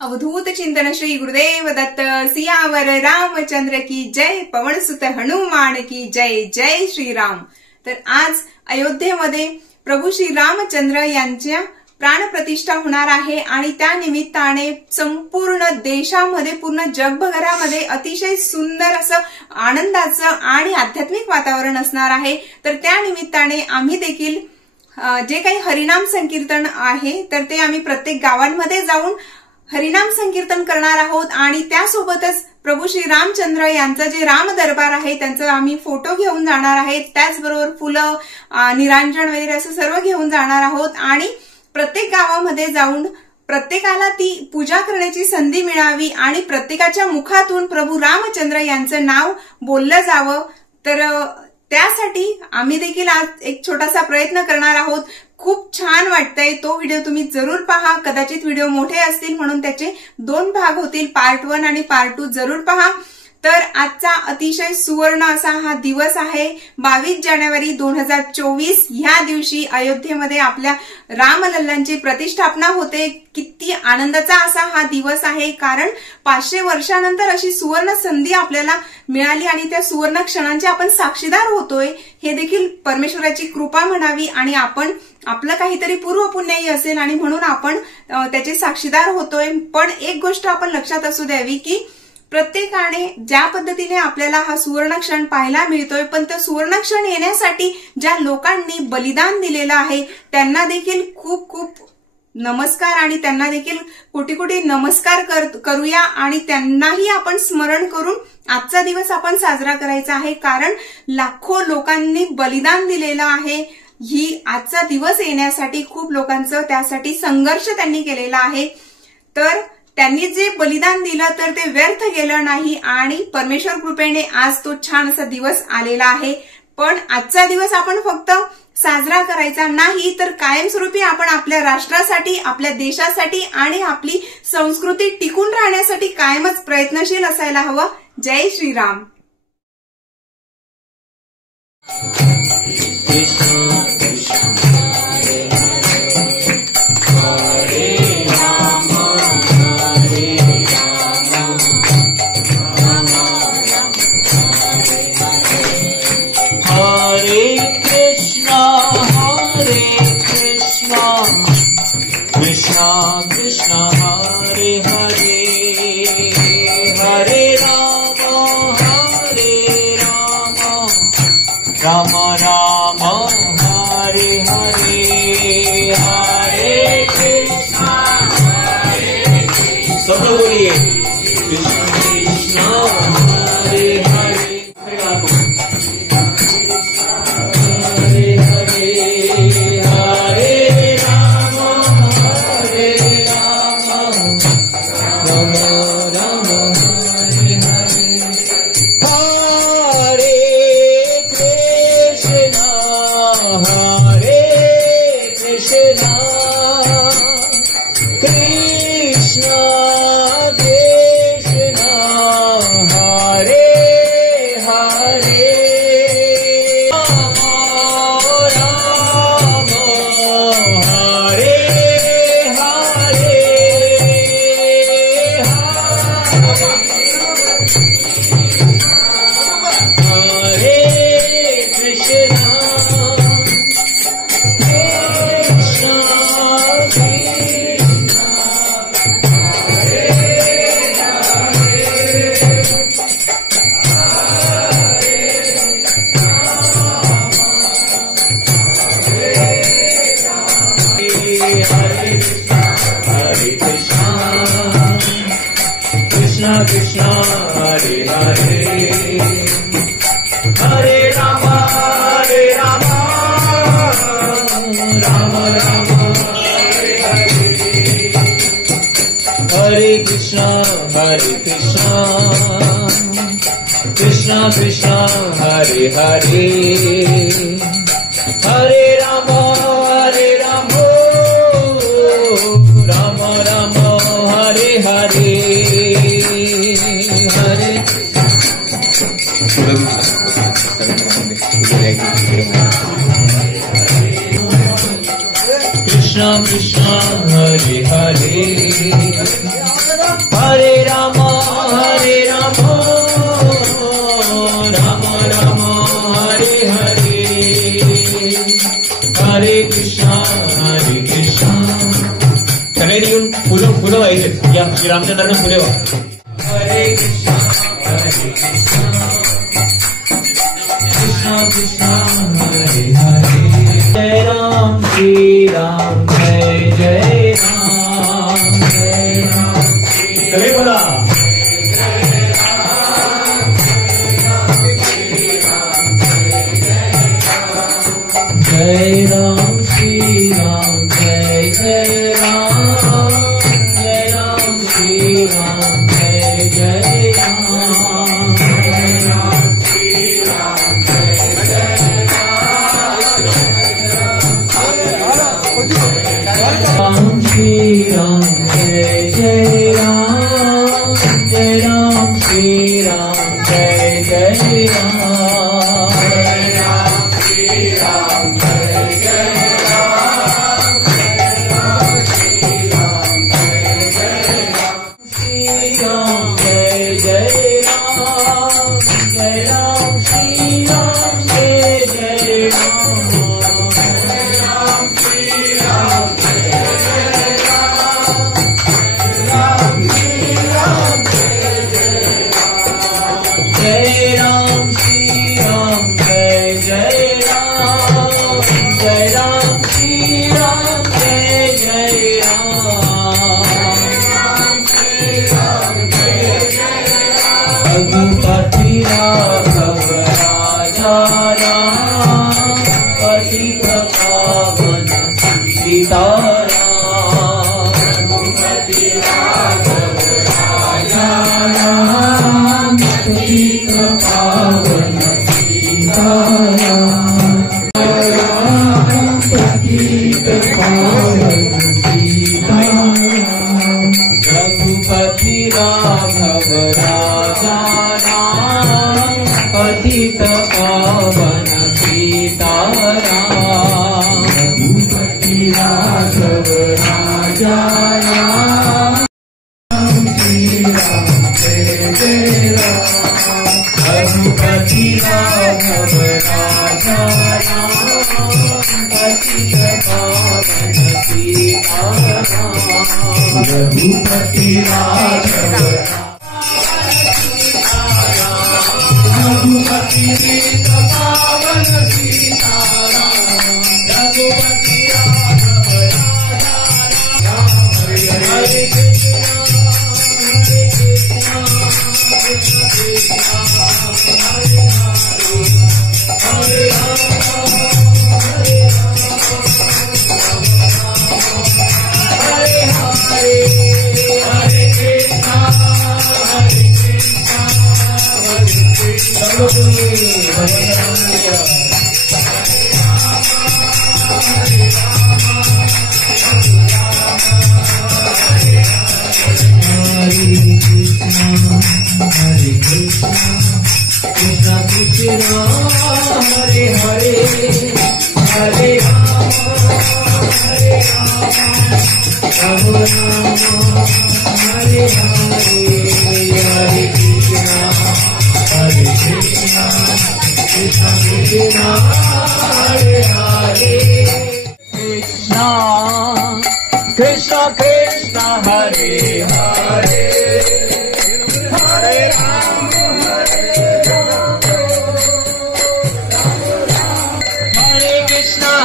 अवधूत चिंतन श्री गुरुदेव दत्त। सियावर रामचंद्र की जय, पवन सुत हनुमान की जय। जय श्री राम। तर आज अयोध्येमध्ये प्रभू श्री रामचंद्र यांच्या प्राणप्रतिष्ठा होणार आहे आणि त्या निमित्ताने संपूर्ण देशामध्ये, पूर्ण जगभरामध्ये अतिशय सुंदर असं आनंदाचं आणि आध्यात्मिक वातावरण असणार आहे। तर त्या निमित्ताने आम्ही देखील जे काही हरिनाम संकीर्तन आहे तर ते आम्ही प्रत्येक गावांमध्ये जाऊन हरिनाम संकीर्तन करणार आहोत आणि त्यासोबतच प्रभू श्री रामचंद्र यांचा जे राम दरबार आहे त्यांचा आम्ही फोटो घेऊन जाणार आहे। त्याचबरोबर फुलं, निरांजन वगैरे असं सर्व घेऊन जाणार आहोत आणि प्रत्येक गावामध्ये जाऊन प्रत्येकाला ती पूजा करण्याची संधी मिळावी आणि प्रत्येकाच्या मुखातून प्रभू रामचंद्र यांचं नाव बोललं जावं। तर त्यासाठी आम्ही देखील आज एक छोटासा प्रयत्न करणार आहोत। खूप छान वाटतंय। तो व्हिडिओ तुम्ही जरूर पहा। कदाचित व्हिडिओ मोठे असतील म्हणून त्याचे 2 भाग होतील, पार्ट 1 आणि पार्ट 2 जरूर पहा। तर आजचा अतिशय सुवर्ण असा हा दिवस आहे 22 जानेवारी 2024। ह्या दिवशी अयोध्येमध्ये आपल्या रामलल्लांची प्रतिष्ठापना होते। किती आनंदाचा असा हा दिवस आहे, कारण 500 वर्षानंतर अशी सुवर्ण संधी आपल्याला मिळाली आणि त्या सुवर्ण क्षणांचे आपण साक्षीदार होतोय। हे देखील परमेश्वराची कृपा म्हणावी आणि आपण आपलं काहीतरी पूर्वपुण्याई असेल आणि म्हणून आपण त्याचे साक्षीदार होतोय। पण एक गोष्ट आपण लक्षात असू द्यावी की प्रत्येकाने ज्या पद्धतीने आपल्याला हा सुवर्ण क्षण पाहायला मिळतोय, पण तो सुवर्ण क्षण येण्यासाठी ज्या लोकांनी बलिदान दिलेलं आहे त्यांना देखील खूप खूप नमस्कार आणि त्यांना देखील कोटी कोटी नमस्कार करूया आणि त्यांनाही आपण स्मरण करून आजचा दिवस आपण साजरा करायचा आहे। कारण लाखो लोकांनी बलिदान दिलेलं आहे। ही आजचा दिवस येण्यासाठी खूप लोकांचं त्यासाठी संघर्ष त्यांनी केलेला आहे। तर त्यांनी जे बलिदान दिलं तर ते व्यर्थ गेलं नाही आणि परमेश्वर कृपेने आज तो छान असा दिवस आलेला आहे। पण आजचा दिवस आपण फक्त साजरा करायचा नाही, तर कायमस्वरूपी आपण आपल्या राष्ट्रासाठी, आपल्या देशासाठी आणि आपली संस्कृती टिकून राहण्यासाठी कायमच प्रयत्नशील असायला हवं। जय Shriram. Krishna Krishna Hare Hare, Hare Rama Hare Rama, Rama Rama Hare Hare, Hare Krishna Hare Krishna। सब लोग बोलिए कृष्ण कृष्ण हरे हरे, हरे हरे Hare Krishna Hare Hare, Hare Rama Hare Rama, Rama Rama Hare Hare, Hare Krishna Krishna Krishna Hare Hare, Hare Rama Hare Rama, Rama Rama Hare Hare, Hare Krishna Krishna Hare Hare, Hare Rama, Hare Rama, Rama Rama, Hare Hare, Hare Krishna, Hare Krishna. सगळ्यांनी येऊन फुलं व्हायचे. या श्रीरामचंद्रांना फुले व्हा. हरे कृष्णा हरे कृष्णा कृष्णा कृष्णा हरे हरे. जय राम श्री राम, जय जय राम, जय राम. सगळे बोला. जय राम श्री राम, जय जय राम, जय राम श्री राम, जय जय राम, जय राम श्री राम, जय जय राम, श्री राम, जय जय राम, जय राम श्री राम, जय जय राम, जय राम श्री राम, जय जय राम, श्री राम, जय जय राम, जय राम श्री राम, जय जय राम, जय राम श्री राम, जय जय राम, राम श्री राम, जय राम श्री राम, जय जय राम, जय राम श्री राम, जय जय राम, रघुपति राघव राजा राम, पतित पावन सीताराम. रघुपति राघव राजा राम, पतित पावन सीताराम, पतित पावन सीताराम. रघुपति राघव राजा राम, पतित पावन सीताराम. रघुपति राघव राजा राम, श्री राम, जय जय राम. रघुपति राघव राजा राम, पतित पावन सीताराम. रघुपति राघव रघुपति पावन सीताराम. रघुपति राघव राजा राम, हरे कृष्णा हरे कृष्णा कृष्ण कृष्णा हरे हरे, हरे राम हरे राम, हरे हरे, हरे कृष्णा हरे कृष्णा हरे कृष्णा. हरे Hare Krishna, Krishna Krishna, Hare Hare, Hare Rama, Hare Rama, Rama Rama, Hare Hare, Hare Krishna, Krishna Krishna, Hare Hare, Krishna, Krishna Krishna, Hare Hare. Hare Rama,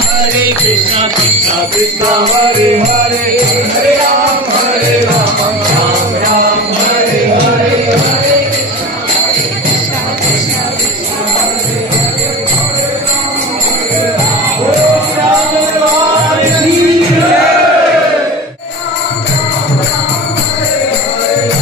Hare Krishna, Krishna Krishna, Hare Hare, Hare Rama, Ram Ram, Hare Hare, Hare Krishna, Krishna Krishna, Hare Hare, Hare Rama, Om Ram Ram, Hare Hare.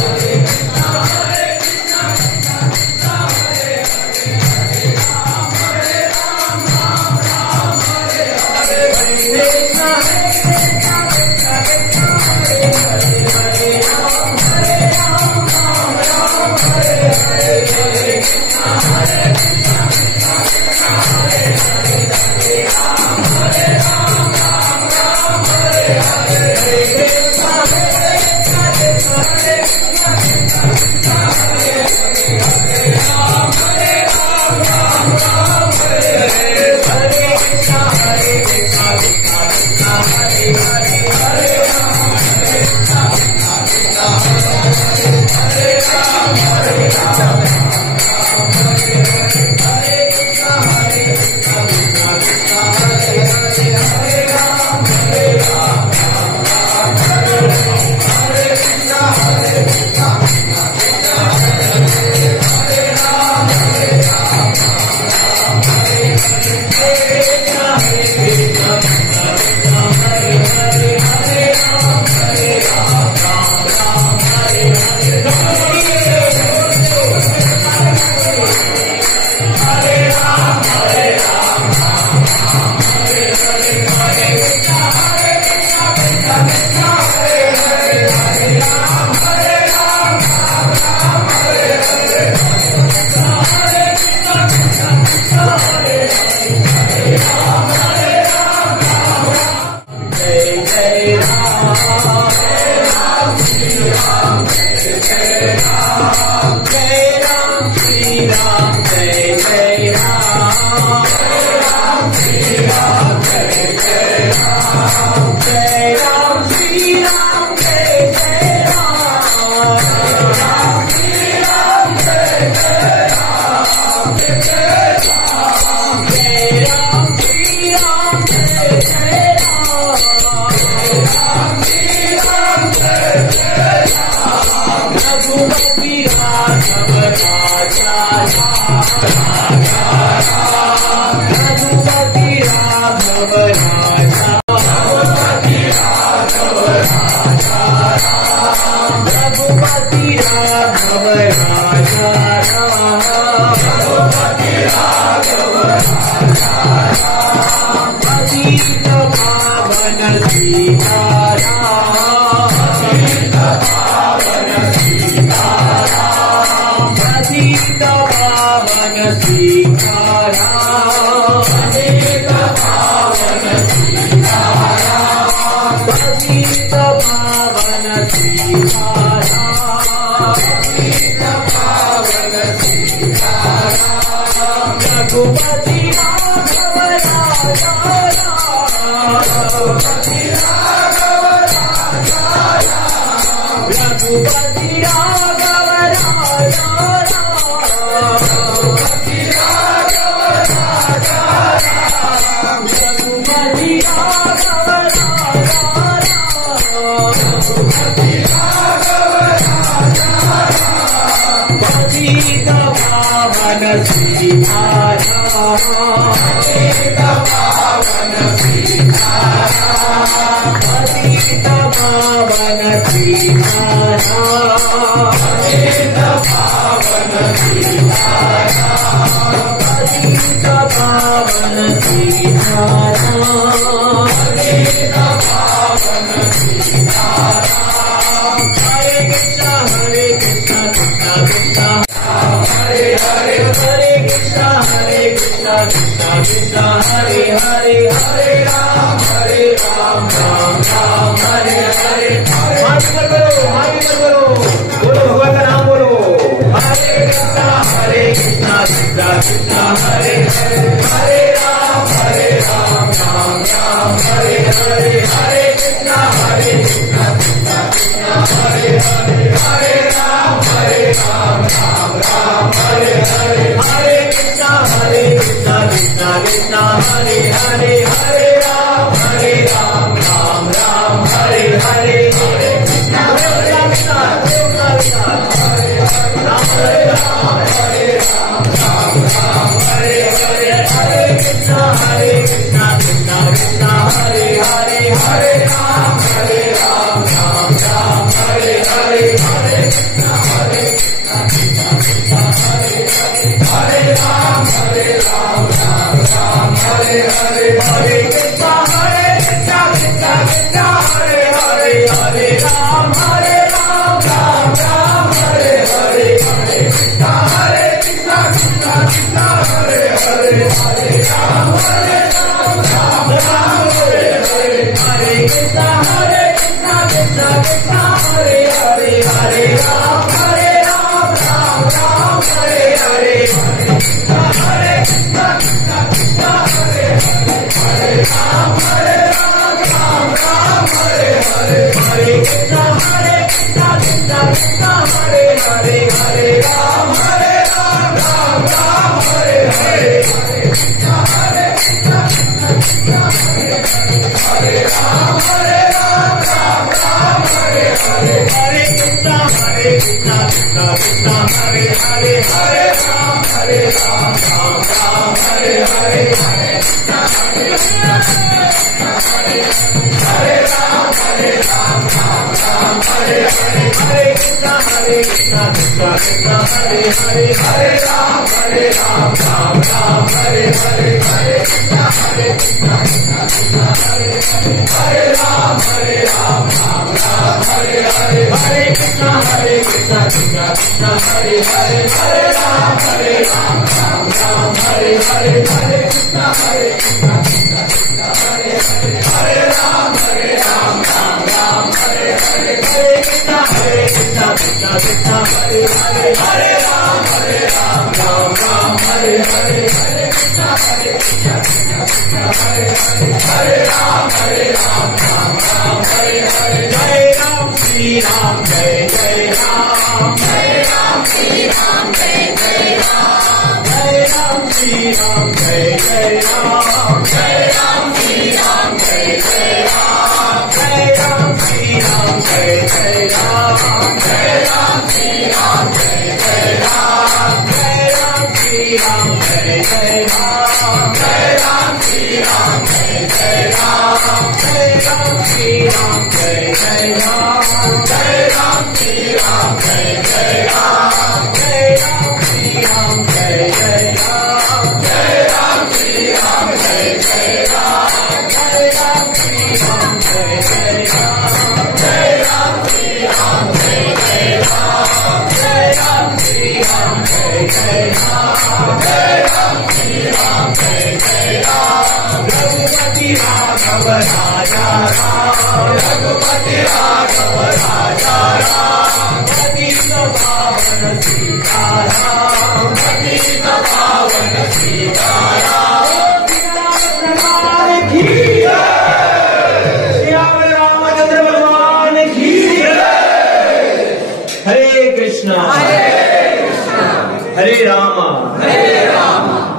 Raghupati राघव राजा रघुपति राघव राजा रघुपति राघव राजा पतित पावन सीताराम पतित पावन सीताराम पतित पावन सीताराम पतित पावन सीताराम पतित पावन सीताराम पतित पावन सीताराम रघुपति राघव राजा रघुपति राघव रघुपति राघव राजा रघुपति राघव राजा रघुपति राघव रघुपति राघव राजा पतित पावन सीताराम पतित पावन सीताराम पतित पावन सीताराम पतित पावन सीताराम पतित पावन सीताराम पतित पावन सीताराम हरे कृष्ण कृष्ण कृष्ण हरे हरे हरे कृष्ण कृष्ण कृष्ण हरे हरे हरे राम राम राम हरे हरे हरे करो बोलो भगवान का नाम बोलो हरे कृष्ण कृष्ण कृष्ण हरे हरे हरे राम राम राम हरे हरे हरे कृष्ण कृष्ण कृष्ण हरे हरे हरे राम राम राम हरे हरे हरे कृष्ण कृष्ण कृष्ण हरे हरे हरे राम राम राम हरे हरे हरे कृष्ण कृष्ण राम हरे राम राम राम हरे हरे हरे कृष्ण कृष्ण कृष्ण हरे हरे हरे राम राम राम हरे हरे हरे कृष्ण हरे राम राम राम हरे हरे हरे कृष्ण कृष्ण कृष्ण हरे हरे हरे राम राम राम हरे हरे हरे कृष्ण कृष्ण कृष्ण हरे हरे हरे राम राम राम हरे हरे हरे कृष्ण कृष्ण कृष्ण हरे हरे हरे राम राम राम हरे हरे हरे कृष्ण कृष्ण कृष्ण हरे हरे हरे राम राम राम हरे हरे हरे कृष्ण कृष्ण कृष्ण हरे हरे हरे राम राम राम हरे हरे हरे कृष्ण कृष्ण कृष्ण हरे हरे राम राम राम हरे हरे हरे कृष्ण कृष्ण कृष्ण हरे हरे हरे राम राम राम हरे हरे हरे कृष्ण कृष्ण हरे राम राम राम हरे हरे हरे कृष्ण कृष्ण कृष्ण हरे हरे हरे राम राम राम हरे हरे हरे कृष्ण कृष्ण कृष्ण हरे हरे राम राम राम हरे हरे हरे कृष्ण कृष्ण कृष्ण हरे हरे हरे राम राम राम हरे हरे हरे कृष्ण कृष्ण कृष्ण हरे हरे राम राम राम हरे हरे हरे कृष्ण कृष्ण कृष्ण हरे हरे हरे राम राम राम हरे हरे हरे कृष्ण कृष्ण कृष्ण हरे हरे हरे राम राम हरे हरे जय राम श्री राम जय जय राम जय राम श्री राम जय जय राम जय राम श्री राम जय जय राम जय राम श्री राम जय जय राम जय राम श्री राम जय जय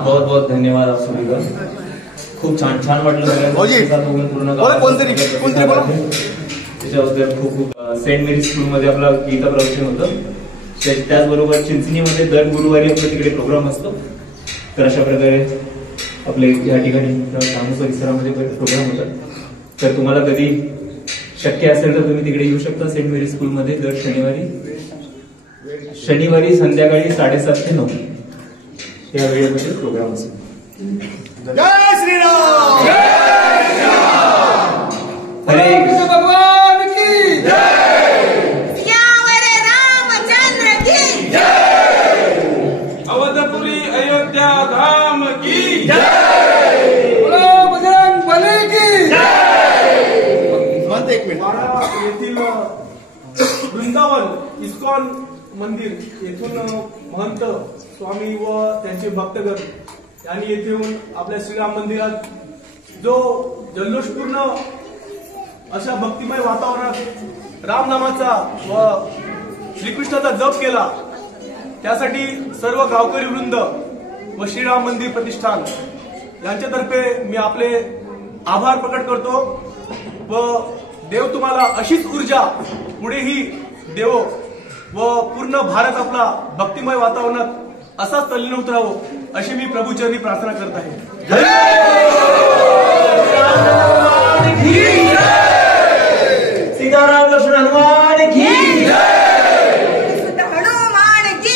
बहुत बहुत धन्यवाद आप सभी का. खूप छान छान वाटलं सगळ्यांना पूर्ण त्याच्याबद्दल खूप खूप. सेंट मेरी स्कूलमध्ये आपला गीता प्रवचन होतं. त्याचबरोबर चिंचणीमध्ये दर गुरुवारी आपल्या तिकडे प्रोग्राम असतो. तर अशा प्रकारे आपले या ठिकाणी नामू परिसरामध्ये प्रोग्राम होतात. तर तुम्हाला कधी शक्य असेल तर तुम्ही तिकडे येऊ शकता. सेंट मेरी स्कूलमध्ये दर शनिवारी संध्याकाळी 7:30 ते 9 या वेळेमध्ये प्रोग्राम असेल. जय श्रीराम. हरे कृष्ण भगवान की जय. सियावर रामचंद्र की जय. अवधपुरी अयोध्या धाम की जय. बोलो बजरंग बली की जय. एक मिनिट. वाडा येथील वृंदावन इस्कॉन मंदिर येथून महंत स्वामी व त्यांचे भक्तगण यांनी येथे येऊन आपल्या श्रीराम मंदिरात जो जल्लोषपूर्ण अशा भक्तिमय वातावरणात रामनामाचा व श्रीकृष्णाचा जप केला. त्यासाठी सर्व गावकरी वृंद व श्रीराम मंदिर प्रतिष्ठान यांच्यातर्फे मी आपले आभार प्रकट करतो व देव तुम्हाला अशीच ऊर्जा पुढेही देवो व पूर्ण भारत आपला भक्तिमय वातावरणात असाच तल्लीन होत राहो अशी मी प्रभूचरणी प्रार्थना करत आहे. सीताराम लक्ष्मण हनुमान की हनुमान की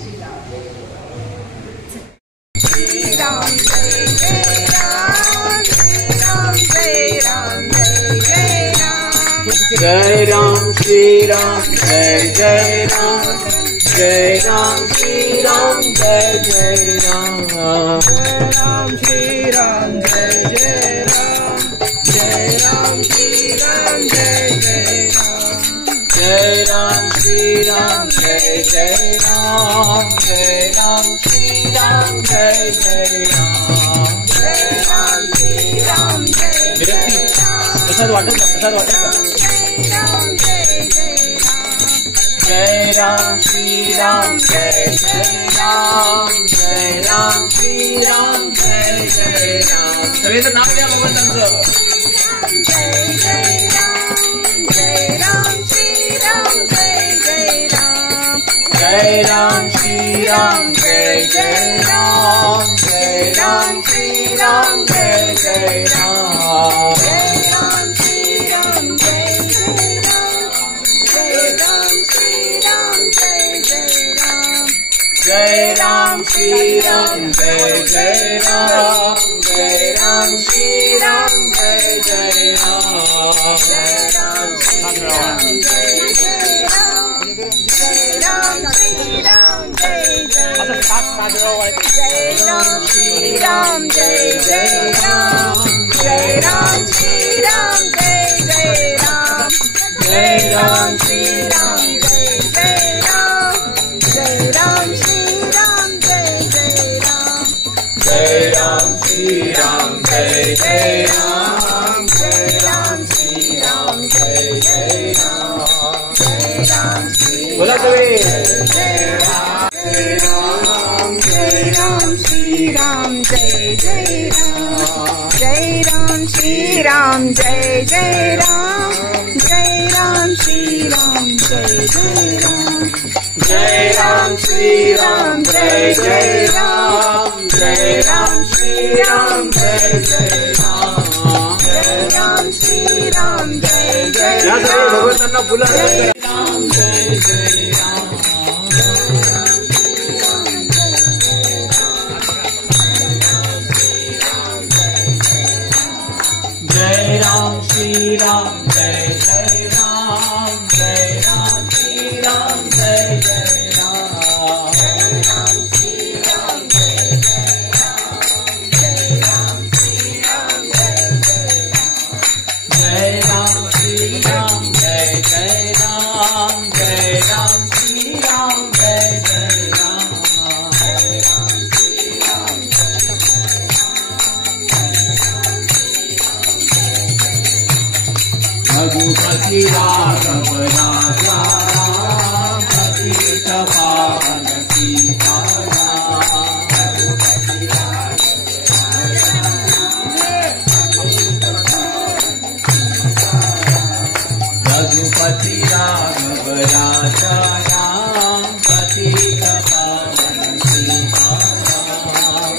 श्री राम जय जय राम, श्री राम जय राम जय जय राम, जय राम श्री राम जय जय राम, जय राम श्री राम जय जय राम, जय राम श्री राम जय जय राम, जय राम श्री राम जय जय राम, जय राम श्री राम जय जय राम, जय राम श्री राम जय जय राम, जय राम श्री राम जय जय राम, प्रसाद वाटत का जय राम श्री राम जय जय राम, जय राम श्री राम जय जय राम, सगळ्यांचं नाव द्या भगवंतांचं, जय जय राम, जय राम श्री राम जय जय राम, जय राम श्री राम जय जय राम, जय राम श्री राम जय जय राम, जय राम श्री राम जय जय राम, जय राम श्री राम जय जय राम, जय राम श्री राम जय जय राम, जय राम श्री राम जय जय राम, जय राम श्री राम जय जय राम, जय राम श्री राम जय जय राम, जय राम श्री राम जय जय राम, जय राम श्री राम जय जय राम, जय राम श्री राम जय जय राम, जय राम श्री राम जय जय राम, जय राम श्री राम जय जय राम, जय राम श्री राम जय जय राम, जय राम श्री बोला सगळे जय राम, जय राम, जय राम श्री राम जय जय राम, जय राम श्री राम जय जय राम, जय राम श्री राम जय जय राम, जय राम श्री राम जय जय राम, जय राम श्री राम जय जय राम, जय राम श्री राम जय जय या सगळे राम, भगवंतांना फुलं जय राम जय जय राम, जय राम श्री राम जय जय राम, जय राम श्री राम जय जय राम, जय राम श्री राम जय जय राम, जय राम श्री राम जय जय राम, जय राम श्री राम जय जय राम, जय राम श्री राम जय जय राम, जय राम श्री राम रघुपति राघव राजा राम, पतित पावन सीताराम, रघुपति राघव राजा राम, पतित पावन सीताराम,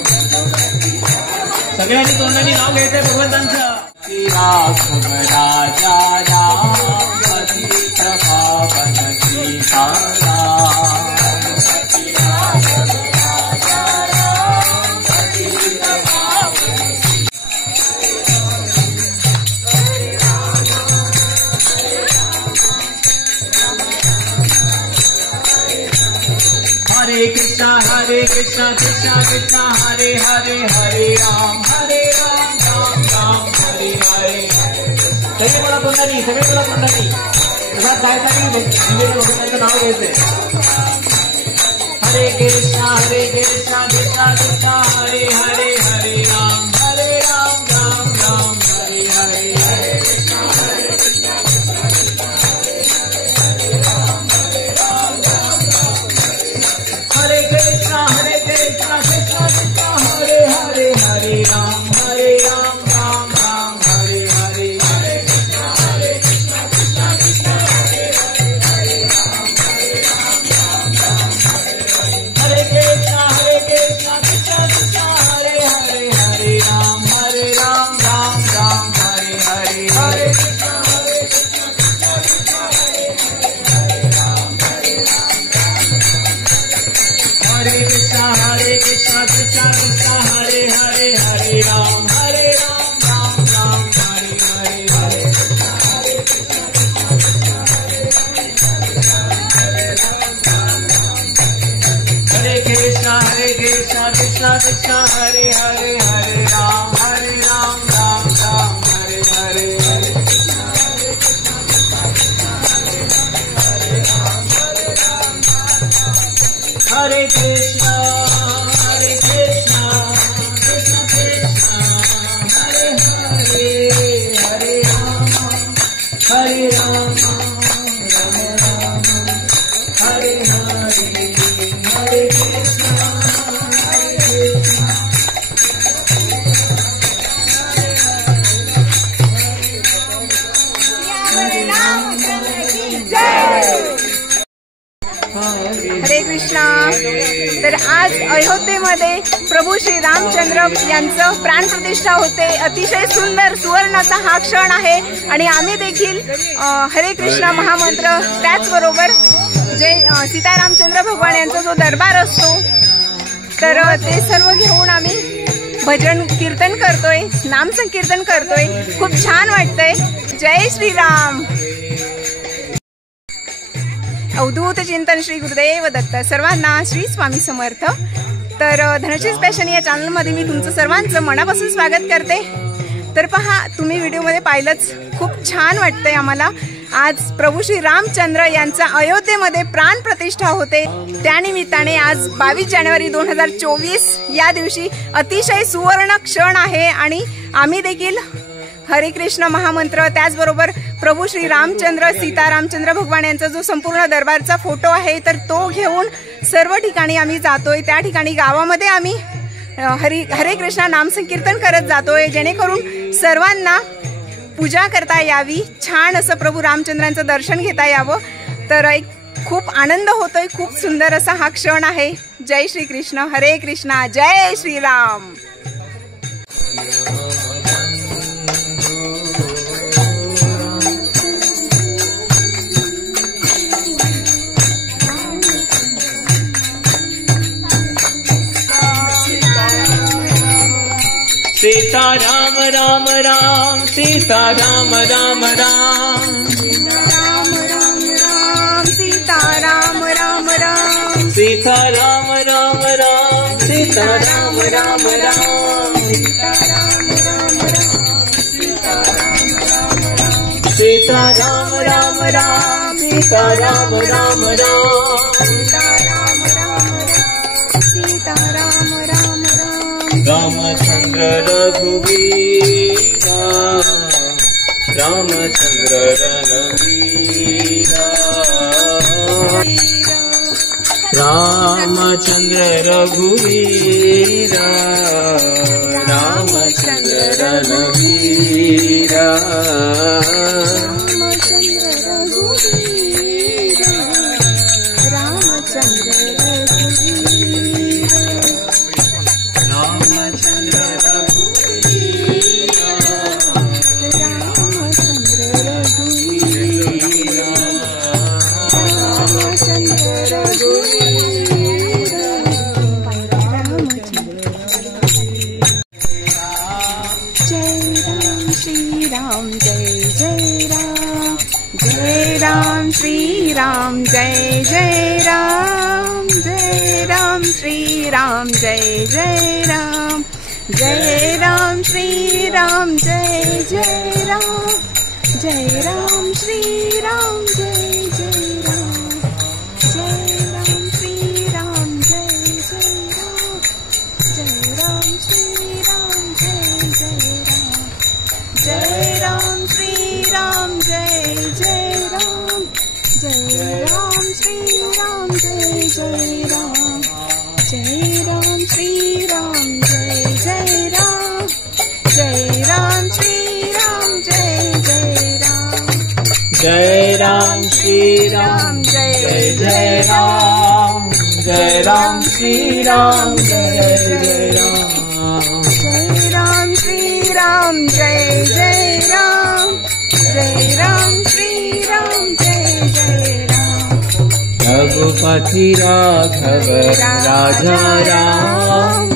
सगळ्यांनी तोंडाने नाव घ्यायचंय भगवंतांचं, राघव राजा राम, पतित पावन सीताराम, हरे कृष्णा कृष्णा कृष्णा हरे हरे, हरे राम राम राम हरे हरे, सगळे मला तोंडानी, सगळे मला तोंडानी प्रसाद खायसाठी भगवंतांचं नाव घ्यायचंय, हरे कृष्णा कृष्णा कृष्णा हरे हरे, हरे राम राम राम हरे हरे, हरे कृष्णा कृष्णा कृष्णा कृष्णा हरे हरे, हरे राम राम राम हरे हरे, हरे कृष्णा कृष्णा कृष्णा हरे हरे, हरे राम राम राम हरे कृष्णा कृष्णा कृष्णा हरे Krishna Krishna Krishna Hare Hare Hare Ram Ram Ram Hare Hare Hare Krishna Krishna Krishna Hare Hare Hare Ram Ram Ram Hare Hare Hare Hare Krishna Krishna Krishna Hare Hare Hare Rama Hare Rama Hare Hare Hare Krishna हरे कृष्णा. तर आज अयोध्येमध्ये प्रभू श्री रामचंद्र यांचं प्राणप्रतिष्ठा होते. अतिशय सुंदर सुवर्णाचा हा क्षण आहे आणि आम्ही देखील हरे कृष्णा महामंत्र त्याचबरोबर जे सीतारामचंद्र भगवान यांचा जो दरबार असतो तर ते सर्व घेऊन आम्ही भजन कीर्तन करतोय, नाम संकीर्तन करतोय. खूप छान वाटतंय. जय श्रीराम. अवधूत चिंतन श्री गुरुदेव दत्त. सर्वांना श्री स्वामी समर्थ. तर धनश्री पॅशन या चॅनलमध्ये मी तुमचं सर्वांचं मनापासून स्वागत करते. तर पहा, तुम्ही व्हिडिओमध्ये पाहिलंच, खूप छान वाटतंय आम्हाला. आज प्रभू श्री रामचंद्र यांचा अयोध्येमध्ये प्राण प्रतिष्ठा होते. त्यानिमित्ताने आज 22 जानेवारी 2024 या दिवशी अतिशय सुवर्ण क्षण आहे आणि आम्ही देखील हरे कृष्ण महामंत्र त्याचबरोबर प्रभू श्री रामचंद्र सीतारामचंद्र भगवान यांचा जो संपूर्ण दरबारचा फोटो आहे तर तो घेऊन सर्व ठिकाणी आम्ही जातोय. त्या ठिकाणी गावामध्ये आम्ही हरे कृष्णा नाम संकीर्तन करत जातोय, जेणेकरून सर्वांना पूजा करता यावी, छान असं प्रभू रामचंद्रांचं दर्शन घेता यावं. तर एक खूप आनंद होतोय. खूप सुंदर असा हा क्षण आहे. जय श्री कृष्ण. हरे कृष्णा. जय श्रीराम. सीता राम राम राम सीता राम राम राम राम राम राम सीता राम राम राम सीता राम राम राम सीता राम राम राम सीता राम राम राम सीता राम राम राम रामचंद्र रघुवीरा रामचंद्र रणवीरा रामचंद्र रघुवीरा रामचंद्र रणवीरा श्री राम जय जय राम. जय राम श्री राम जय जय राम. जय राम श्री राम जय जय राम. जय राम श्री राम जय जय राम. जय राम श्री राम जय जय राम. जय राम श्री राम जय जय राम. जय राम श्री राम जय जय राम. जय राम श्री राम जय जय राम. जय राम श्री राम जय जय राम. जय राम श्री राम जय जय राम. जय राम श्री राम जय जय राम. जय राम श्री राम जय जय राम. जय राम श्री राम जय जय राम. जय राम श्री राम जय जय राम. रघुपति राघव राजा राम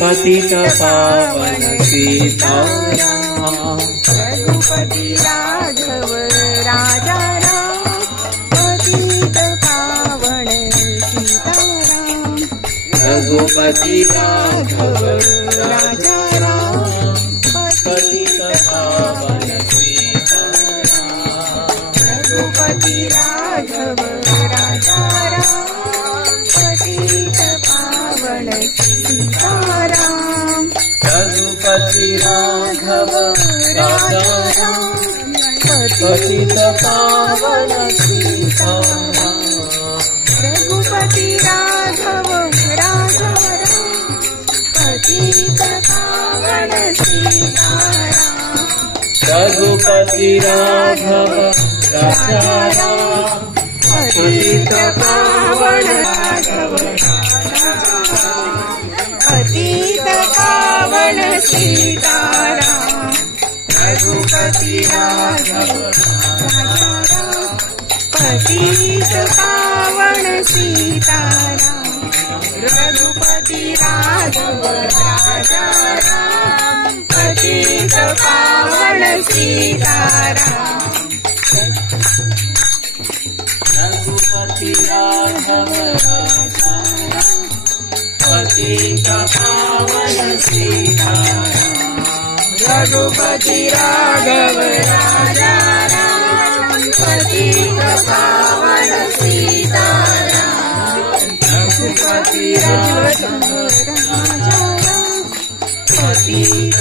पतित पावन सीताराम रघुपति राघव राजा राम पतित पावन सीताराम रघुपति राघव राजा राम पतित पावन सीताराम रघुपति राघव राजा राम पतित पावन सीताराम रघुपति राघव राजा राम पतित पावन सीताराम रघुपति राघव राजा राम पतित पावन सीताराम रघुपति राघव राजा राम पतित पावन पतित पावन सीताराम रघुपति राघव राजा राम पतित पावन सीताराम रघुपति राघव राजा राम पतित पावन सीताराम रघुपति राघव राजा राम पतित पावन सीताराम रघुपति राघव राजा राम पतित पावन सीताराम रघुपति राघव राजा राम पतित पावन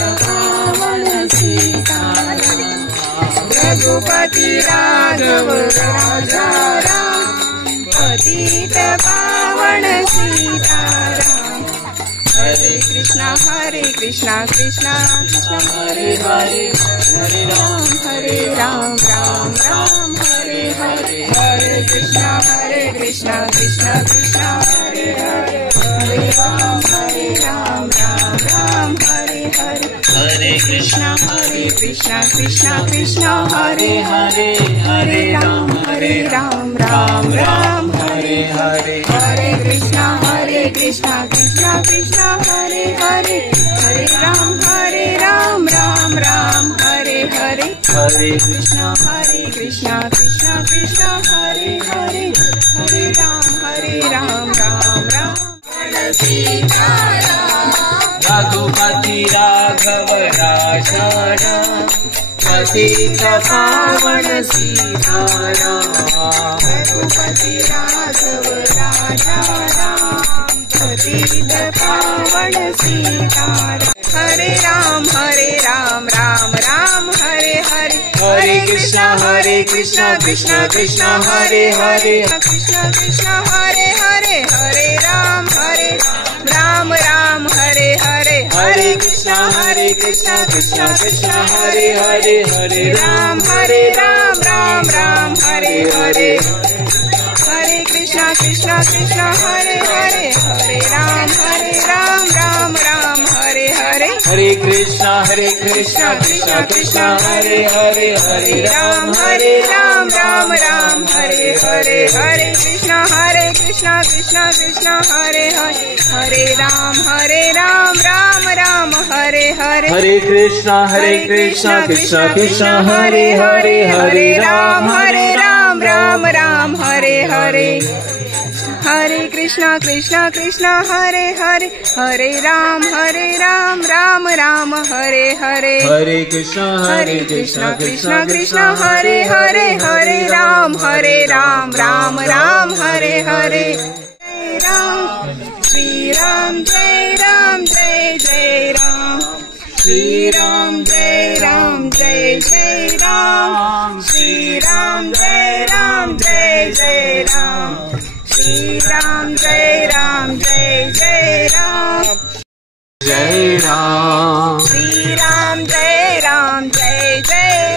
सीताराम रघुपति राघव राजा राम पतित पावन सीताराम हरे कृष्णा कृष्णा कृष्णा हरे हरे हरे राम राम राम हरे हरे हरे कृष्णा कृष्णा कृष्णा हरे हरे हरे राम राम राम हरे हरे हरे कृष्णा कृष्णा कृष्णा हरे हरे हरे राम राम राम हरे हरे हरे कृष्णा कृष्णा कृष्णा हरे हरे हरे राम राम राम हरे हरे हरे कृष्णा कृष्णा कृष्णा हरे हरे हरे राम राम राम सीताराम रघुपति राघव राजा राम पतित पावन सीताराम रघुपति राघव राजा राम पतित पावन सीताराम हरे राम राम राम हरे हरे हरे कृष्णा कृष्णा कृष्णा हरे हरे कृष्णा हरे हरे हरे राम राम हरे हरे हरे कृष्णा कृष्णा कृष्णा हरे हरे हरे राम राम हरे हरे हरे कृष्णा कृष्णा हरे हरे हरे राम राम हरे हरे हरे कृष्णा कृष्णा कृष्णा हरे हरे हरे राम राम हरे हरे हरे कृष्णा कृष्णा कृष्णा हरे हरे राम राम हरे हरे हरे कृष्णा कृष्णा कृष्णा हरे हरे हरे राम राम हरे हरे हरे कृष्णा कृष्णा हरे हरे हरे राम राम हरे हरे हरे कृष्णा कृष्णा हरे हरे हरे राम राम हरे हरे श्री राम जय राम जय राम श्री राम जय राम जय राम श्री राम जय राम जय राम श्री राम जय राम जय राम जय राम श्री राम जय राम जय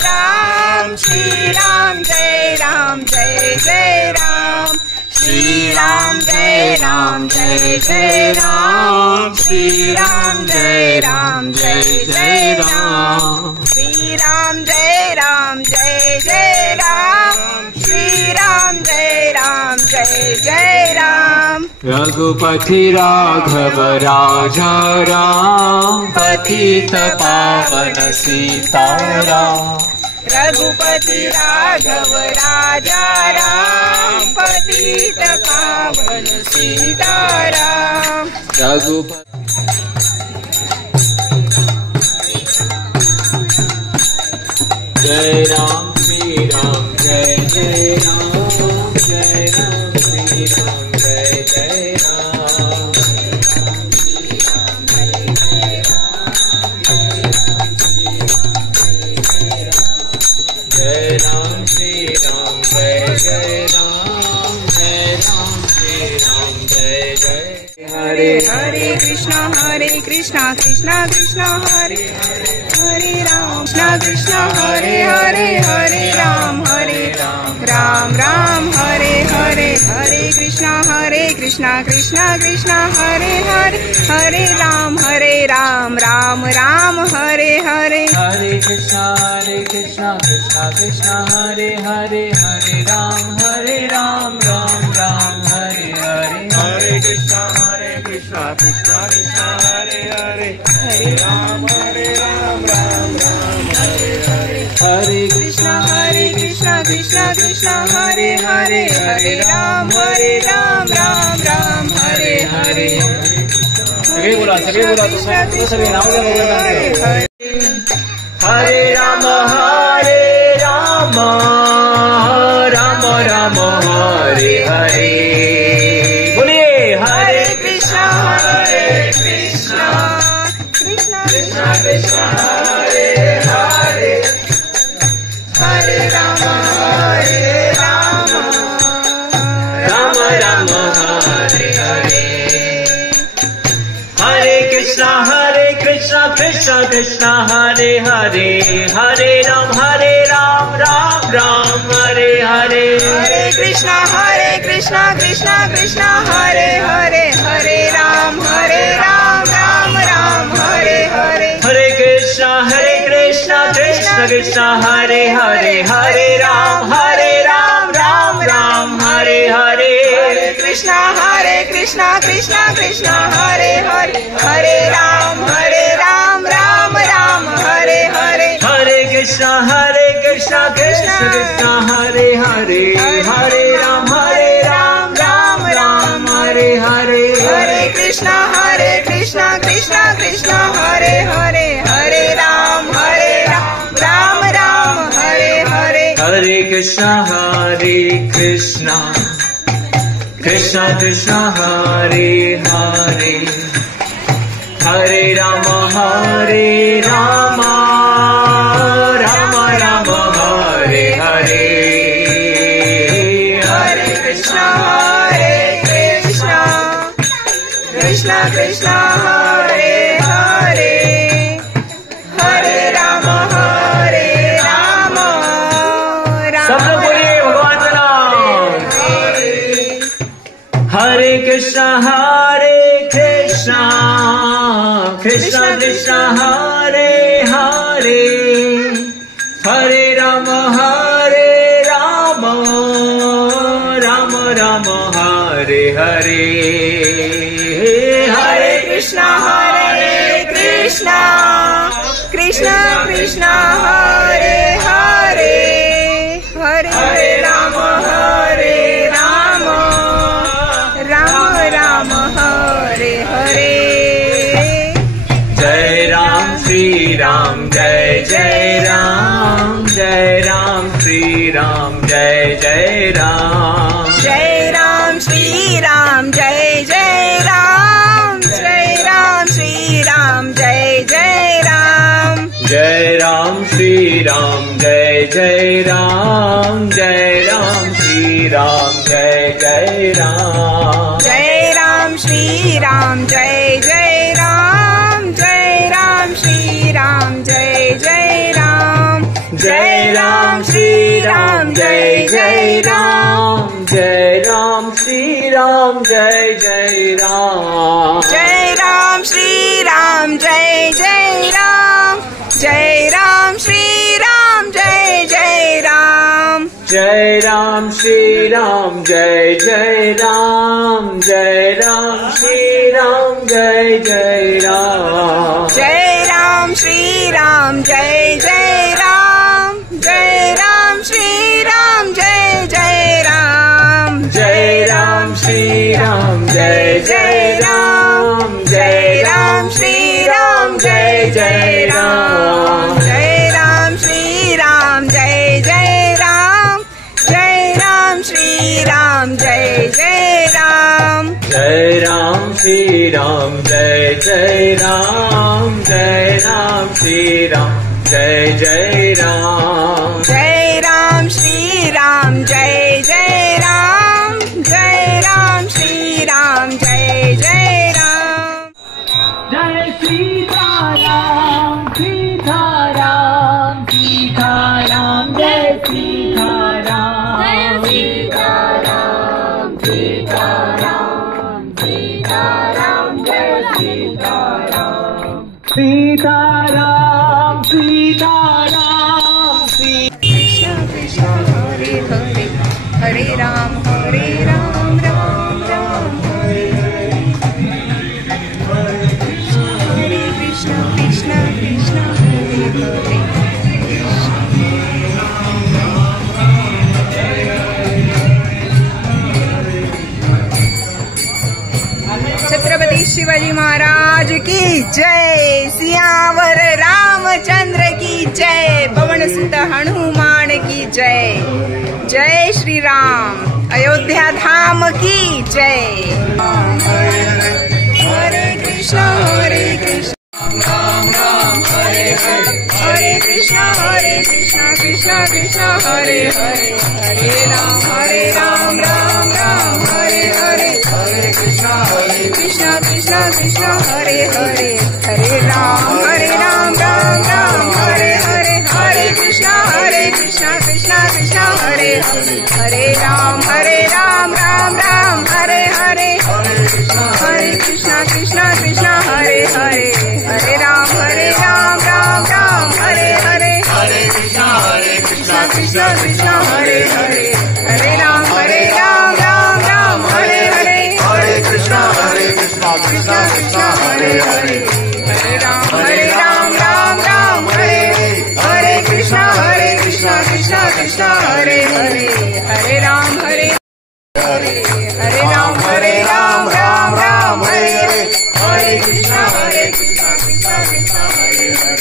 राम श्री राम जय राम जय राम श्री राम जय राम जय राम श्री राम जय राम जय राम श्री राम जय राम जय राम श्री राम जय राम जय जय जय राम। रघुपति राघव राजा राम, पतित पावन सीताराम। रघुपति राघव राजा राम, पतित पावन सीताराम। रघुपति जय राम श्री राम जय जय राम, जय राम श्री राम जय जय राम। जय राम श्री राम जय जय राम, जय राम श्री राम जय जय। हरे हरे कृष्णा कृष्णा कृष्णा हरे हरे राम, कृष्णा हरे हरे हरे राम राम राम हरे हरे। हरे कृष्णा कृष्णा कृष्णा हरे हरे हरे राम राम राम हरे हरे। हरे कृष्णा कृष्णा कृष्णा हरे हरे हरे राम राम राम हरे हरे। हरे कृष्णा कृष्णा कृष्णा हरे हरे हरे राम राम राम हरे हरे। हरे कृष्णा कृष्णा कृष्णा हरे हरे हरे राम राम राम हरे हरे। सगळे बोला सगळे नाव घ्या बरोबर। हरे राम राम राम हरे हरे। बोलिए हरे कृष्णा कृष्णा कृष्णा हरे हरे हरे राम राम राम हरे हरे। हरे कृष्णा कृष्णा कृष्णा हरे हरे हरे राम राम राम हरे हरे। हरे कृष्णा कृष्णा कृष्णा हरे हरे हरे राम राम राम हरे हरे। हरे कृष्णा कृष्णा कृष्णा हरे हरे हरे राम राम राम हरे हरे। हरे कृष्णा कृष्णा कृष्णा हरे हरे हरे राम राम राम हरे हरे। हरे कृष्णा कृष्णा कृष्णा हरे हरे हरे राम राम राम हरे हरे। हरे कृष्णा कृष्णा कृष्णा हरे हरे हरे राम राम राम हरे हरे। हरे कृष्णा कृष्णा कृष्णा हरे हरे हरे राम राम राम हरे हरे। हरे कृष्णा कृष्णा हरे हरे हरे राम सब लोग बोलिए भगवान का नाम। हरे कृष्णा कृष्णा कृष्णा हरे हरे हरे राम राम हरे हरे। हरे कृष्णा कृष्णा हरे हरे हरे राम राम हरे हरे। जय राम श्री राम जय जय राम, जय राम श्री राम जय जय राम। जय राम श्री राम जय जय राम, जय राम श्री राम जय जय राम। जय राम श्री राम जय जय राम, जय राम श्री राम जय जय राम। जय राम श्री राम जय जय राम, जय राम श्री राम जय जय राम। जय राम श्री राम जय जय राम, जय राम श्री राम जय जय राम। जय राम श्री राम जय जय राम, जय राम श्री राम जय जय राम। जय जय राम श्री राम जय जय राम जय राम श्री राम जय जय राम जय राम श्री राम जय जय राम जय राम श्री राम जय जय राम जय राम श्री राम जय जय राम जय राम श्री राम जय जय राम जय राम श्री राम जय जय राम जय राम श्री राम जय जय राम जय राम श्री राम जय जय राम जय राम श्री राम जय जय राम जय राम श्री राम जय जय राम जय राम श्री राम जय जय राम जय सीताराम सीताराम सीताराम जय सीताराम सीताराम सीताराम सीताराम जय सीताराम सीताराम सीताराम कृष्ण कृष्ण हरे हरे हरे राम राम राम हरे हरे कृष्ण कृष्ण कृष्ण हरे हरे छत्रपति शिवाजी महाराज की जय, सियावर रामचंद्र की जय, पवन सुत हनुमान की जय। जय श्री राम, अयोध्या धाम की जय। हरे कृष्ण राम राम हरे हरे, हरे कृष्ण कृष्ण कृष्ण हरे हरे, हरे राम राम राम हरे हरे, हरे कृष्ण कृष्ण कृष्ण हरे हरे, हरे राम राम राम हरे हरे, हरे कृष्ण कृष्ण कृष्ण हरे हरे, हरे राम राम राम हरे हरे, हरे कृष्ण कृष्ण हरे हरे, हरे राम राम राम हरे हरे, हरे कृष्ण कृष्ण कृष्ण हरे हरे, हरे राम राम राम हरे हरे, हरे कृष्ण कृष्ण कृष्ण हरे हरे, हरे राम राम हरे, हरे कृष्ण कृष्ण कृष्ण हरे हरे, हरे राम राम राम हरे हरे, हरे कृष्ण कृष्ण कृष्ण हरे हरे,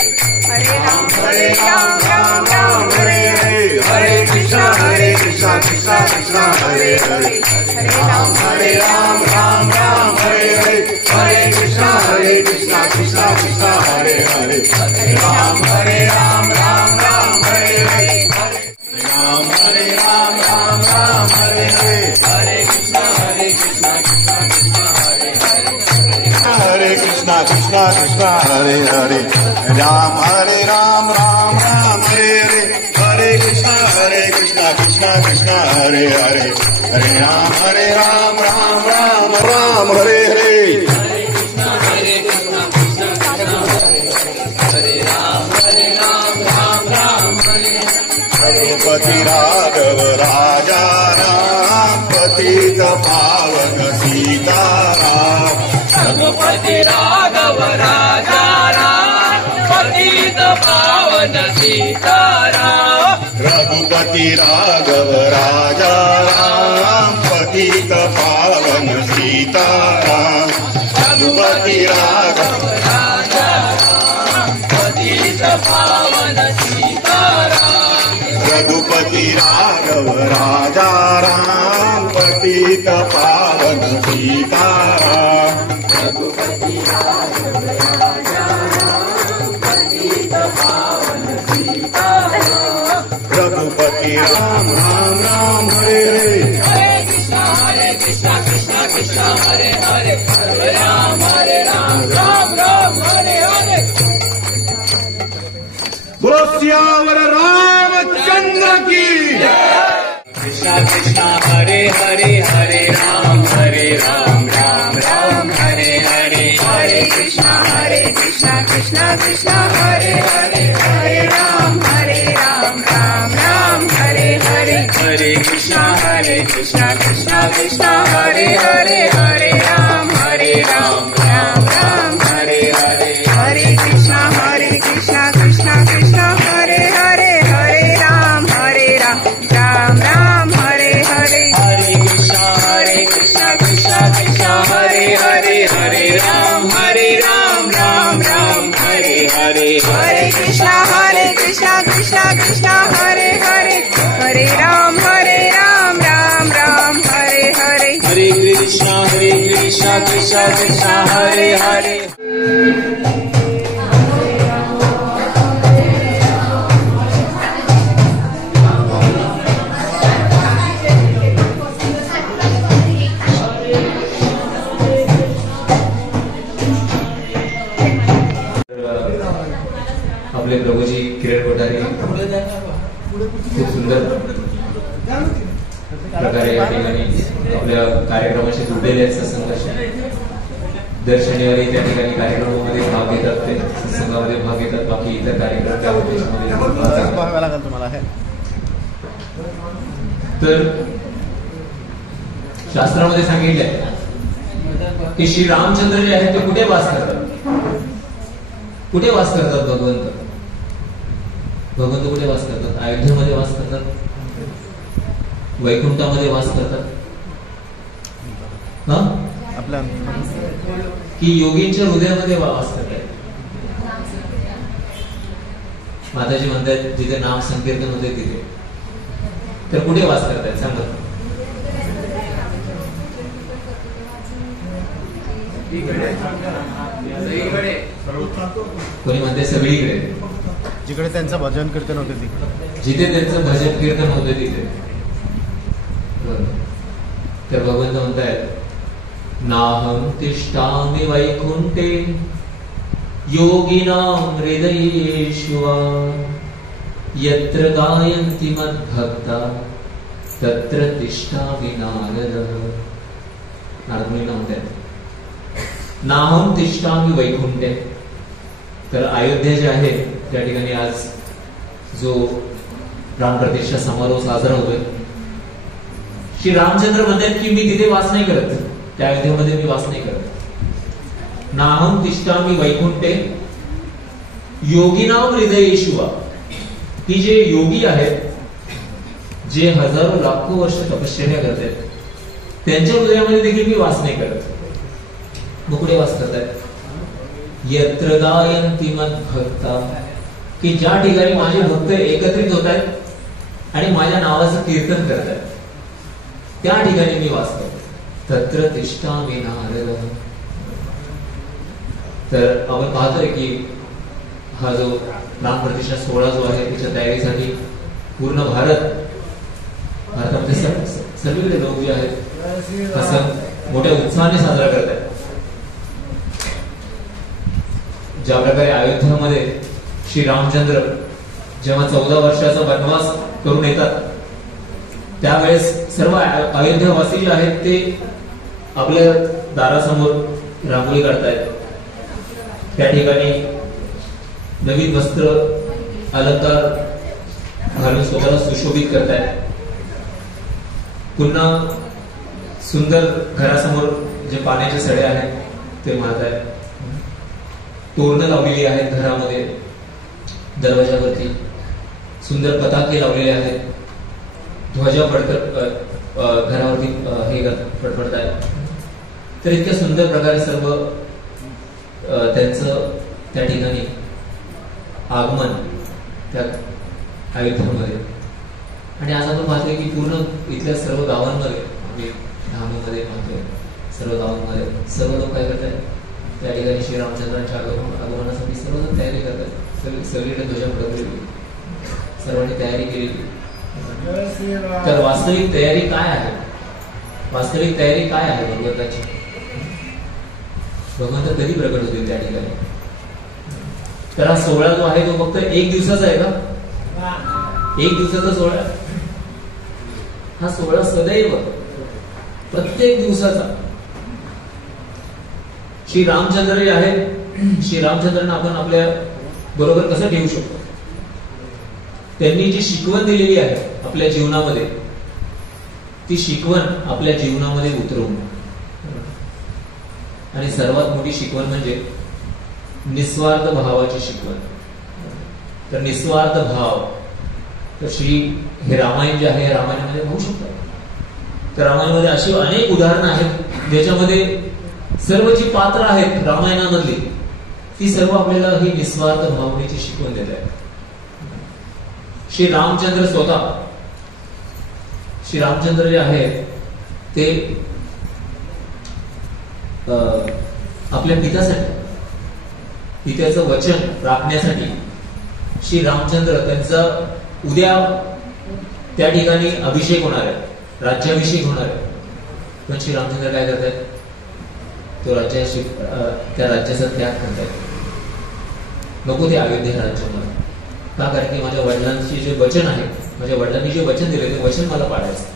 हरे राम राम हरे हरे, हरे कृष्ण कृष्ण कृष्ण हरे हरे, हरे राम राम हरे हरे, हरे कृष्ण कृष्ण कृष्ण हरे हरे, हरे राम राम हरे हरे, राम हरे हरे, हरे कृष्ण कृष्ण हरे हरे, हरे कृष्णा कृष्णा कृष्णा हरे हरे, राम राम हरे हरे, हरे कृष्णा कृष्णा कृष्णा हरे हरे, हरे राम राम हरे हरे, रघुपति राघव राजा राम, पतित पावन सीताराम, रघुपति राघव राजा राम, पतित पावन सीताराम, रघुपति राघव राजा राम, पतित पावन सीताराम, रघुपति राघव राजा राम, पतित पावन सीताराम, रघुपति राघव राजा राम, पतित पावन सीताराम, रघुपति राघव राजा राम, पतित पावन सीताराम, रघुपति राम हरे हरे, हरे कृष्ण कृष्ण हरे हरे, हरे राम राम हरे हरे। बोलो सियावर रामचंद्र की। कृष्णा कृष्णा हरे हरे, हरे राम राम राम हरे हरे, हरे कृष्णा कृष्ण कृष्ण हरे हरे, हरे राम राम राम हरे हरे, हरे कृष्ण हरे हरे हरे राम राम राम हरे हरे हरे कृष्ण कृष्ण कृष्ण हरे हरे हरे राम राम राम हरे हरे हरे कृष्ण कृष्ण कृष्ण हरे हरे हरे राम राम राम हरे हरे हरे कृष्ण कृष्ण कृष्ण हरे हरे हरे राम राम राम हरे हरे हरे कृष्ण कृष्ण कृष्ण हरे हरे आपले प्रभूजी किरण कोठारी खूप सुंदर प्रकारे या ठिकाणी आपल्या कार्यक्रमाशी जोडलेले आहेत. सत्संगाशी दर शनिवारी त्या ठिकाणी कार्यक्रमामध्ये भाग घेतात, ते सत्संगामध्ये भाग घेतात. बाकी इतर कार्यक्रम त्या उद्देशामध्ये तर शास्त्रामध्ये सांगितलंय की श्री रामचंद्र जे आहेत ते कुठे वास करतात? कुठे वास करतात भगवंत? भगवंत कुठे वास करतात? अयोध्येमध्ये वास करतात, वैकुंठामध्ये वास करतात, आपल्या की योगींच्या हृदयामध्ये वास करतात. माताजी म्हणतात जिथे नाम संकीर्तन होते तिथे. तर कुठे वास करतात सांगा? कोणी म्हणते सगळीकडे, जिकडे त्यांचं भजन कीर्तन होते तिकडे, जिथे त्यांचं भजन कीर्तन होतं तिथे. तर भगवंत म्हणतायत नाहं तिष्ठामि वैकुंठे योगिनां हृदयेषु वा यत्र गायन्ति मद्भक्ता तत्र तिष्ठामि नारदः. नारद मुनींना म्हणतायत नाहं तिष्ठामि वैकुंठे. तर अयोध्या जे आहे त्या ठिकाणी आज जो प्राणप्रतिष्ठा समारोह साजरा होतोय, श्री रामचंद्र म्हणतात की मी तिथे वास नाही करत, त्या अयोध्येमध्ये मी वास नाही करत. नाहं तिष्ठामि वैकुंठे योगिनां हृदयेषु वा. की जे योगी आहेत, जे हजारो लाखो वर्ष तपश्चर्या करतात, त्यांच्या हृदयामध्ये देखील मी वास नाही करत. मग कुठे वास करतायत? यत्र गायन्ति मद्भक्ता. की ज्या ठिकाणी माझे भक्त एकत्रित होत आहेत आणि माझ्या नावाचं कीर्तन करत आहेत, त्या ठिकाणी मी वास करतो. तत्र तिष्ठामि नारदः. तर आपण पाहतोय की हा जो प्राणप्रतिष्ठा सोहळा जो आहे त्याच्या तयारीसाठी पूर्ण भारतामध्ये सगळीकडे लोक जे आहेत असं मोठ्या उत्साहाने साजरा करत आहेत. ज्या प्रकारे अयोध्येमध्ये श्री रामचंद्र जेव्हा 14 वर्षाचा वनवास करून येतात, त्यावेळेस सर्व अयोध्यावासी जे आहेत ते आपल्या दारासमोर रांगोळी काढतायत. त्या ठिकाणी नवीन वस्त्र अलंकार घालून स्वतःला सुशोभित करतायत. पुन्हा सुंदर घरासमोर जे पाण्याचे सडे आहेत ते मारतायत. तोरणं लावलेली आहेत घरामध्ये, दरवाजावरती सुंदर पताके लावलेले आहेत, ध्वजा घरावरती हे फडफडत आहेत. तर इतक्या सुंदर प्रकारे सर्व त्यांचं त्या ठिकाणी आगमन त्या अयोध्येमध्ये. आणि आज आपण पाहतोय की पूर्ण इथल्या सर्व गावांमध्ये, धाममध्ये पाहतोय सर्व गावांमध्ये सर्व लोक काय करतात, त्या ठिकाणी श्रीरामचंद्रांच्या आगमनासाठी सर्वजण तयारी करतात. सगळीकडे ध्वजा फडकलेली, सर्वांनी तयारी केलेली. तर वास्तविक तयारी काय आहे? वास्तविक तयारी काय आहे भगवंताची? भगवंत कधी प्रकट होतील त्या ठिकाणी? तर हा सोहळा जो आहे तो फक्त एक दिवसाचा आहे का? एक दिवसाचा सोहळा? हा सोहळा सदैव प्रत्येक दिवसाचा. श्री रामचंद्र जे आहेत, श्री रामचंद्रांना आपण आपल्या बरोबर कसं ठेवू शकतो? त्यांनी जी शिकवण दिलेली आहे आपल्या जीवनामध्ये, ती शिकवण आपल्या जीवनामध्ये उतरवून, आणि सर्वात मोठी शिकवण म्हणजे निस्वार्थ भावाची शिकवण. तर निस्वार्थ भाव, तर हे रामायण जे आहे रामायणामध्ये पाहू शकतो. तर रामायणामध्ये अशी अनेक उदाहरणं आहेत ज्याच्यामध्ये सर्व जी पात्र आहेत रामायणामधली ती सर्व आपल्याला ही निस्वार्थ भावनेची शिकवण देत आहेत. श्री रामचंद्र स्वतः, श्री रामचंद्र जे आहेत ते आपल्या पित्याचं वचन राखण्यासाठी श्री रामचंद्र त्यांचा उद्या त्या ठिकाणी अभिषेक होणार आहे, राज्याभिषेक होणार आहे. पण श्री रामचंद्र काय करतात, तो त्या राज्याचा त्याग करतात. नको ते अयोध्या राज्य मला, का? कारण की माझ्या वडिलांचे जे वचन आहे, माझ्या वडिलांनी जे वचन दिले ते वचन मला पाळायचं.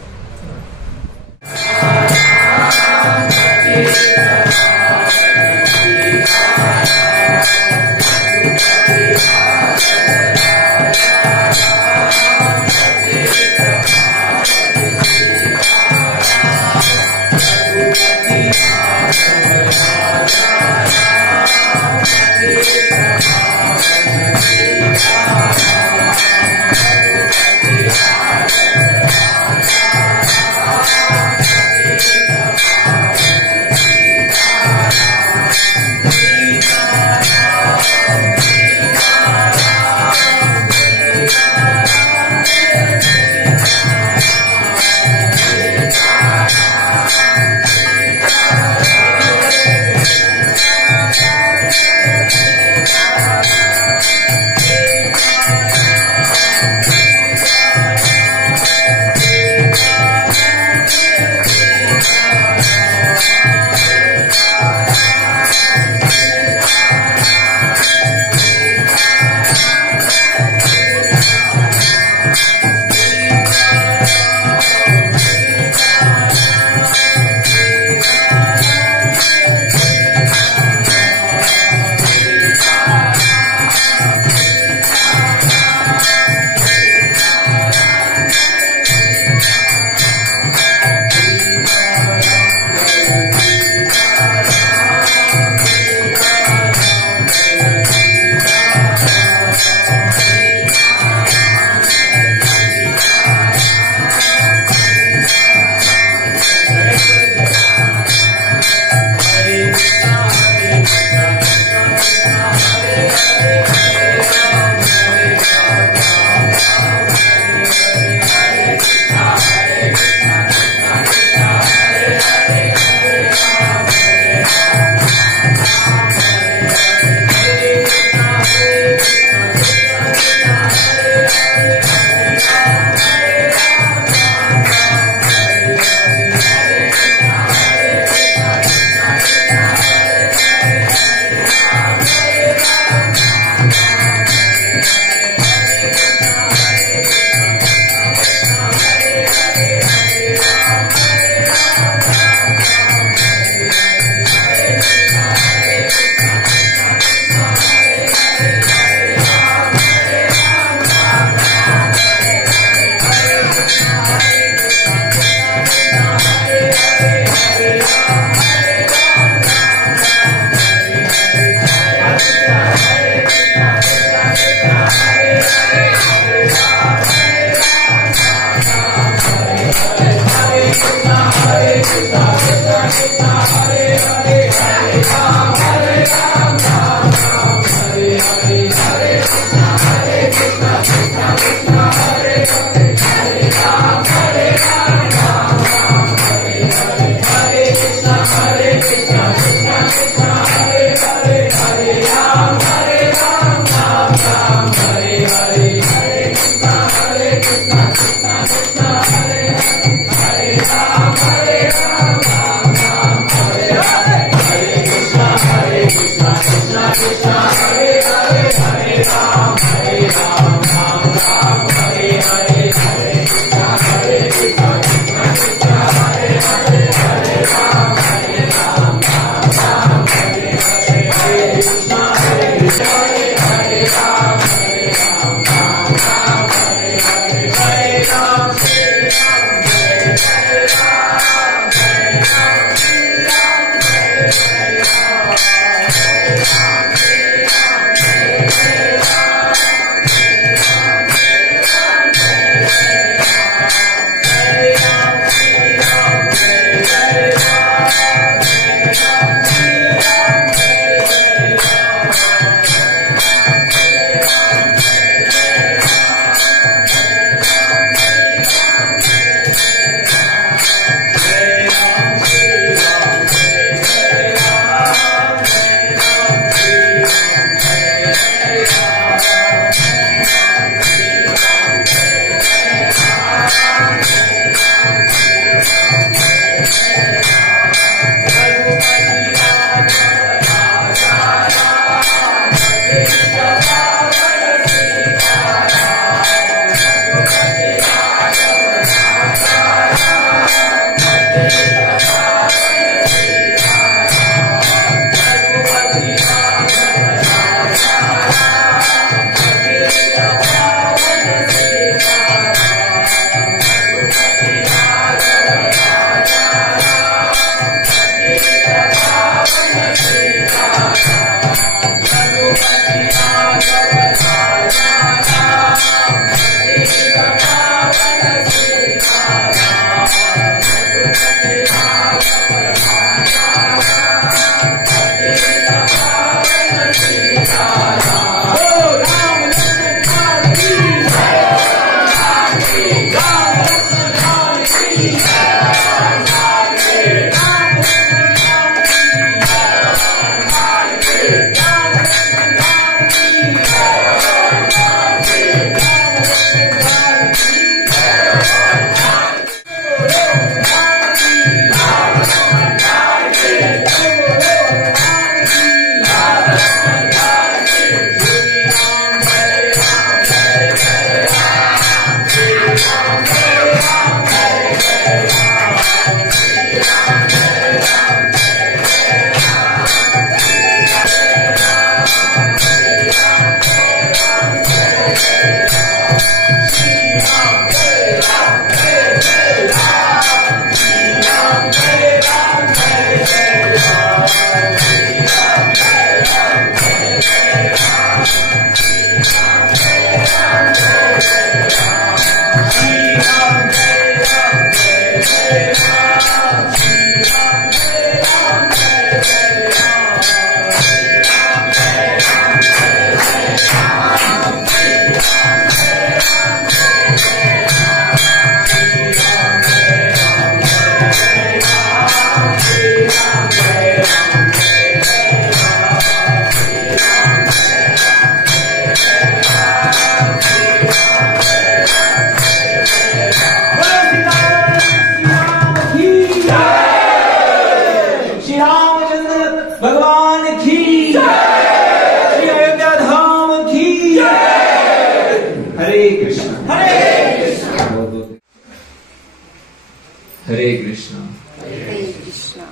हरे कृष्णा हरे कृष्णा।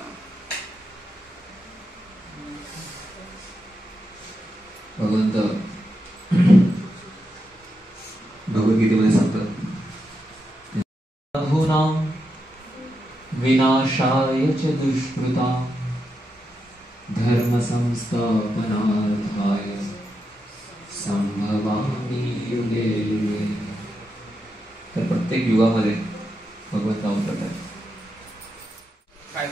भगवंत भगवद्गीतेमध्ये सांगतात बहूनां विनाशाय च दुष्कृतां धर्म संस्थापनार्थाय संभवामि युगे युगे। तर प्रत्येक युगामध्ये भगवंत अवतरत आहे। काय